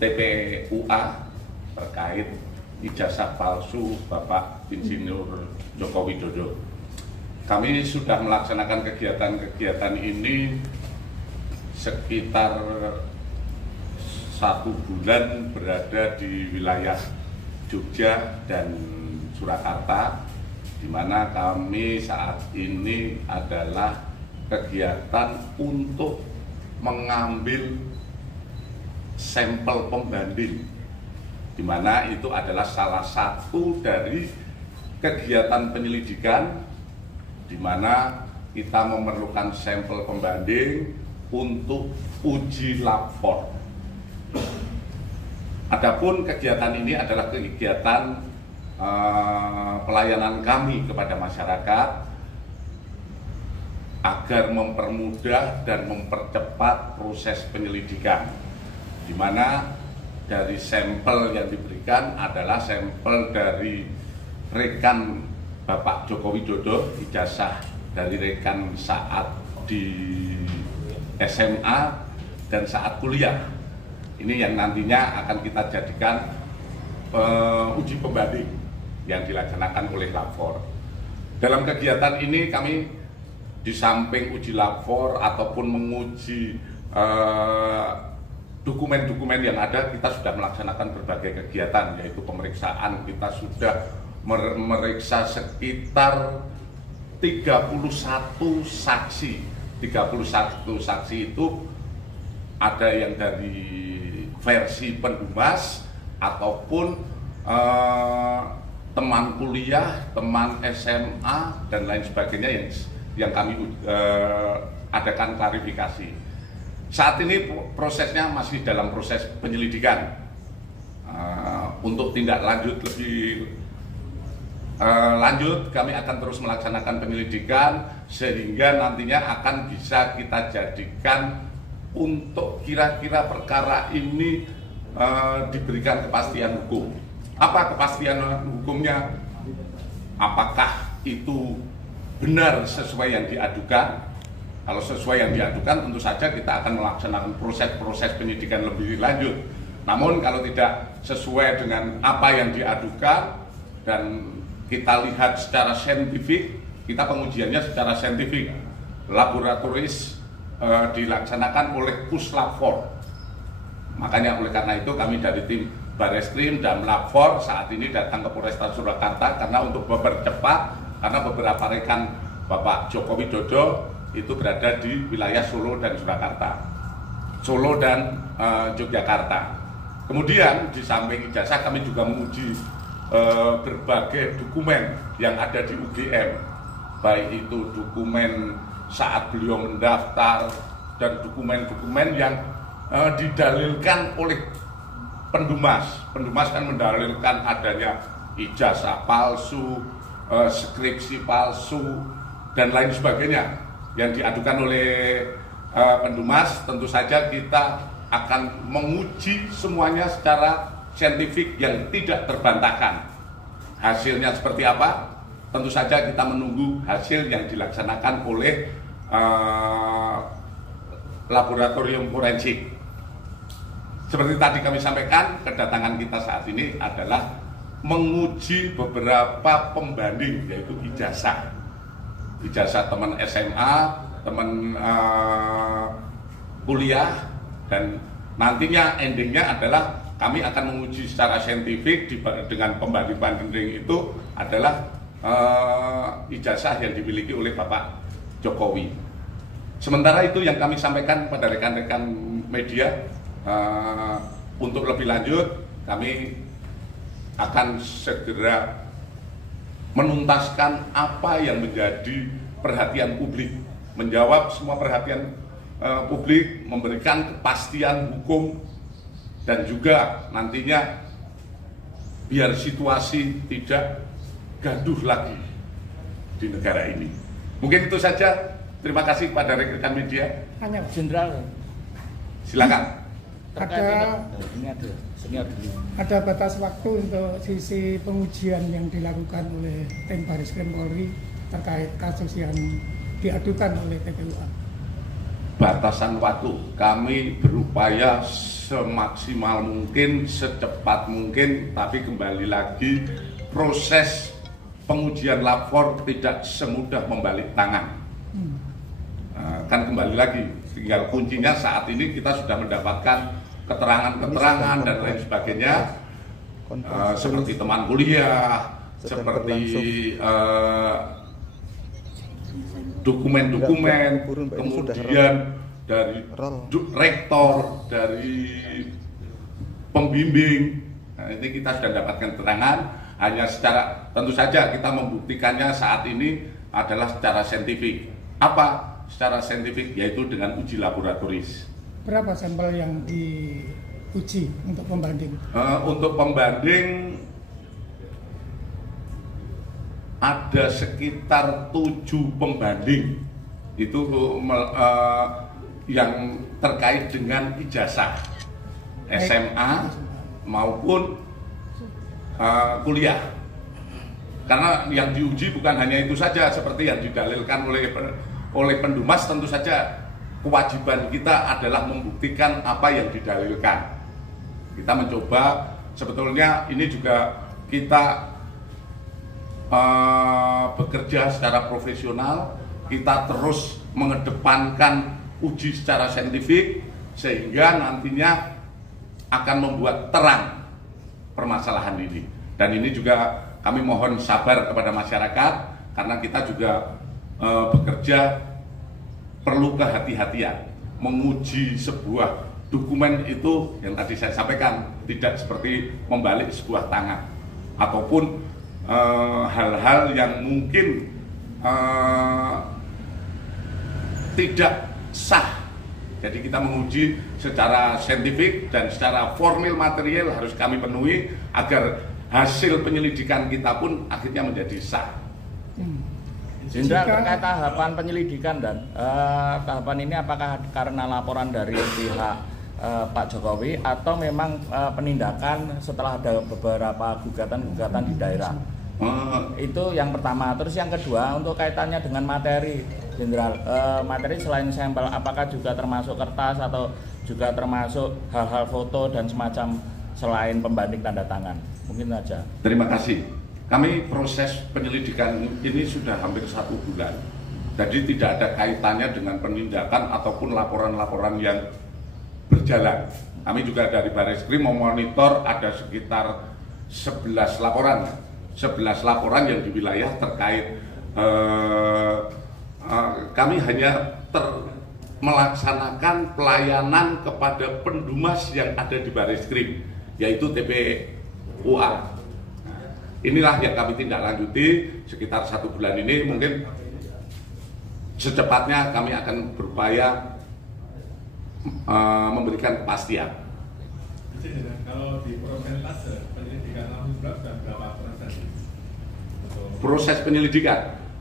TPUA terkait ijazah palsu Bapak Insinyur Joko Widodo. Kami sudah melaksanakan kegiatan-kegiatan ini sekitar 1 bulan berada di wilayah Jogja dan Surakarta, di mana kami saat ini adalah kegiatan untuk mengambil sampel pembanding, di mana itu adalah salah satu dari kegiatan penyelidikan, di mana kita memerlukan sampel pembanding untuk uji lapor. Adapun kegiatan ini adalah kegiatan pelayanan kami kepada masyarakat agar mempermudah dan mempercepat proses penyelidikan, di mana dari sampel yang diberikan adalah sampel dari rekan Bapak Joko Widodo, ijazah dari rekan saat di SMA dan saat kuliah. Ini yang nantinya akan kita jadikan uji pembanding yang dilaksanakan oleh lapor. Dalam kegiatan ini kami di samping uji lapor ataupun menguji dokumen-dokumen yang ada, kita sudah melaksanakan berbagai kegiatan, yaitu pemeriksaan. Kita sudah memeriksa sekitar 31 saksi. 31 saksi itu ada yang dari versi pendumas ataupun teman kuliah, teman SMA dan lain sebagainya yang kami adakan klarifikasi. Saat ini prosesnya masih dalam proses penyelidikan. Untuk tindak lanjut lebih lanjut, kami akan terus melaksanakan penyelidikan sehingga nantinya akan bisa kita jadikan untuk kira-kira perkara ini diberikan kepastian hukum. Apa kepastian hukumnya? Apakah itu benar sesuai yang diadukan? Kalau sesuai yang diadukan, tentu saja kita akan melaksanakan proses penyidikan lebih lanjut. Namun kalau tidak sesuai dengan apa yang diadukan dan kita lihat secara saintifik, kita pengujiannya secara saintifik, laboratoris dilaksanakan oleh Puslapfor. Makanya oleh karena itu kami dari tim Bareskrim dan Lapor saat ini datang ke Polresta Surakarta karena untuk mempercepat, karena beberapa rekan Bapak Joko Widodo itu berada di wilayah Solo dan Surakarta, Solo dan Yogyakarta. Kemudian di samping ijazah kami juga menguji berbagai dokumen yang ada di UGM, baik itu dokumen saat beliau mendaftar dan dokumen-dokumen yang didalilkan oleh pendumas. Pendumas kan mendalilkan adanya ijazah palsu, skripsi palsu dan lain sebagainya yang diadukan oleh pendumas. Tentu saja kita akan menguji semuanya secara saintifik yang tidak terbantahkan. Hasilnya seperti apa? Tentu saja kita menunggu hasil yang dilaksanakan oleh laboratorium forensik. Seperti tadi kami sampaikan, kedatangan kita saat ini adalah menguji beberapa pembanding, yaitu ijazah teman SMA, teman kuliah, dan nantinya endingnya adalah kami akan menguji secara saintifik dengan pembanding-pembanding itu adalah ijazah yang dimiliki oleh Bapak Jokowi. Sementara itu yang kami sampaikan pada rekan-rekan media, untuk lebih lanjut kami akan segera menuntaskan apa yang menjadi perhatian publik, menjawab semua perhatian publik, memberikan kepastian hukum, dan juga nantinya biar situasi tidak gaduh lagi di negara ini. Mungkin itu saja. Terima kasih pada rekan media. Hanya Jenderal. Silakan. Ada batas waktu untuk sisi pengujian yang dilakukan oleh tim Bareskrim Polri terkait kasus yang diadukan oleh TPUA. batasan waktu. Kami berupaya semaksimal mungkin, secepat mungkin, tapi kembali lagi proses pengujian lapor tidak semudah membalik tangan. Kan kembali lagi, tinggal kuncinya saat ini kita sudah mendapatkan keterangan-keterangan dan lain sebagainya, seperti teman kuliah, seperti dokumen-dokumen, kemudian dari rektor, dari pembimbing. Nah, ini kita sudah dapatkan keterangan, hanya secara, tentu saja kita membuktikannya saat ini adalah secara saintifik. Apa secara saintifik? Yaitu dengan uji laboratoris. Berapa sampel yang diuji untuk pembanding? Untuk pembanding ada sekitar 7 pembanding itu yang terkait dengan ijazah SMA maupun kuliah. Karena yang diuji bukan hanya itu saja, seperti yang didalilkan oleh Pendumas, tentu saja kewajiban kita adalah membuktikan apa yang didalilkan. Kita mencoba, sebetulnya ini juga kita bekerja secara profesional, kita terus mengedepankan uji secara saintifik sehingga nantinya akan membuat terang permasalahan ini. Dan ini juga kami mohon sabar kepada masyarakat karena kita juga bekerja perlu kehati-hatian menguji sebuah dokumen itu yang tadi saya sampaikan, tidak seperti membalik sebuah tangan ataupun hal-hal yang mungkin tidak sah. Jadi kita menguji secara saintifik dan secara formil material harus kami penuhi agar hasil penyelidikan kita pun akhirnya menjadi sah. Jenderal, terkait tahapan penyelidikan dan tahapan ini apakah karena laporan dari pihak Pak Jokowi atau memang penindakan setelah ada beberapa gugatan-gugatan di daerah? Itu yang pertama. Terus yang kedua, untuk kaitannya dengan materi, Jenderal, materi selain sampel apakah juga termasuk kertas atau juga termasuk hal-hal foto dan semacam selain pembanding tanda tangan? Mungkin saja. Terima kasih. Kami proses penyelidikan ini sudah hampir 1 bulan. Jadi tidak ada kaitannya dengan penindakan ataupun laporan-laporan yang berjalan. Kami juga dari Barreskrim memonitor ada sekitar 11 laporan. 11 laporan yang di wilayah terkait kami hanya melaksanakan pelayanan kepada Pendumas yang ada di Barreskrim, yaitu TPUA. Inilah yang kami tindak lanjuti sekitar 1 bulan ini. Mungkin secepatnya kami akan berupaya memberikan kepastian. Kalau di persentase penyelidikan sudah berapa persen?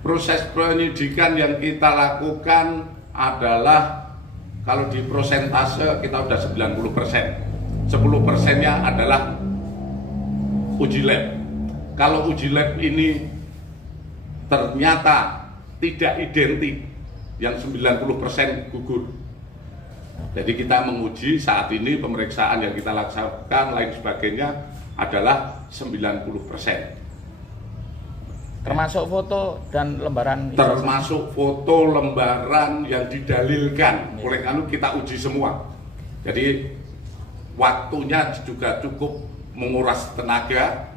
Proses penyelidikan yang kita lakukan adalah kalau di persentase kita sudah 90%. 10%-nya adalah uji lab. Kalau uji lab ini ternyata tidak identik, yang 90% gugur. Jadi kita menguji saat ini pemeriksaan yang kita laksanakan lain sebagainya adalah 90%. Termasuk foto dan lembaran? Termasuk foto, lembaran yang didalilkan. Oleh karena kita uji semua. Jadi waktunya juga cukup menguras tenaga.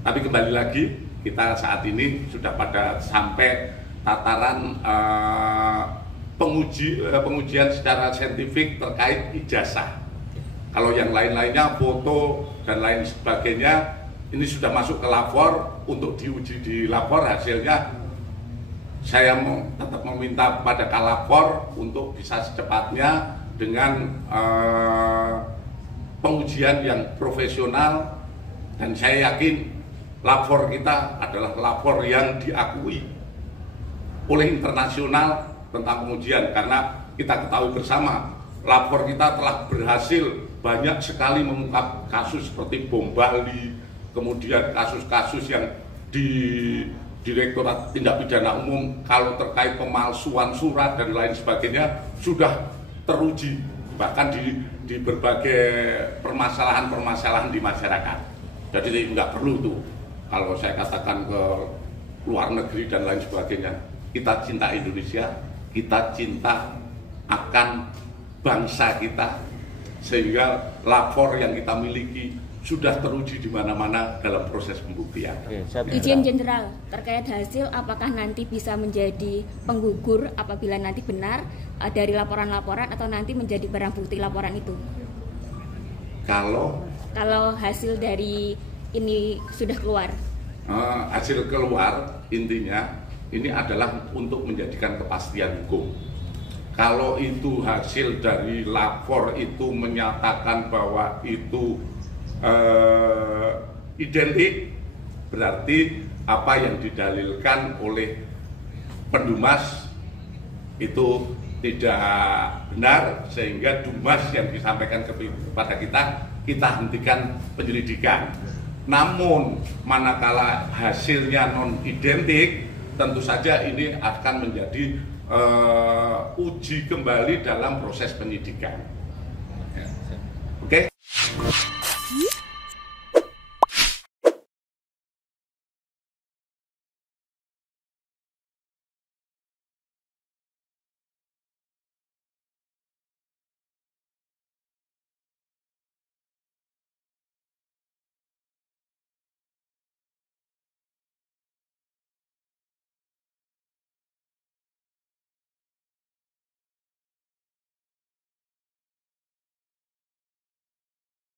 Tapi kembali lagi kita saat ini sudah pada sampai tataran pengujian secara saintifik terkait ijazah. Kalau yang lain-lainnya foto dan lain sebagainya ini sudah masuk ke lapor untuk diuji di lapor. Hasilnya saya tetap meminta kepada Kalapor untuk bisa secepatnya dengan pengujian yang profesional. Dan saya yakin lapor kita adalah lapor yang diakui oleh internasional tentang pengujian, karena kita ketahui bersama lapor kita telah berhasil banyak sekali mengungkap kasus seperti bom Bali, kemudian kasus-kasus yang di Direktorat Tindak Pidana Umum kalau terkait pemalsuan surat dan lain sebagainya sudah teruji bahkan di berbagai permasalahan di masyarakat. Jadi nggak perlu tuh kalau saya katakan ke luar negeri dan lain sebagainya. Kita cinta Indonesia, kita cinta akan bangsa kita, sehingga lapor yang kita miliki sudah teruji di mana-mana dalam proses pembuktian. Izin Jenderal, terkait hasil apakah nanti bisa menjadi penggugur apabila nanti benar dari laporan-laporan atau nanti menjadi barang bukti laporan itu? Kalau hasil dari ini sudah keluar? Hasil keluar intinya ini adalah untuk menjadikan kepastian hukum. Kalau itu hasil dari lapor itu menyatakan bahwa itu identik, berarti apa yang didalilkan oleh pendumas itu tidak benar, sehingga dumas yang disampaikan kepada kita hentikan penyelidikan. Namun manakala hasilnya non identik, tentu saja ini akan menjadi uji kembali dalam proses penyidikan.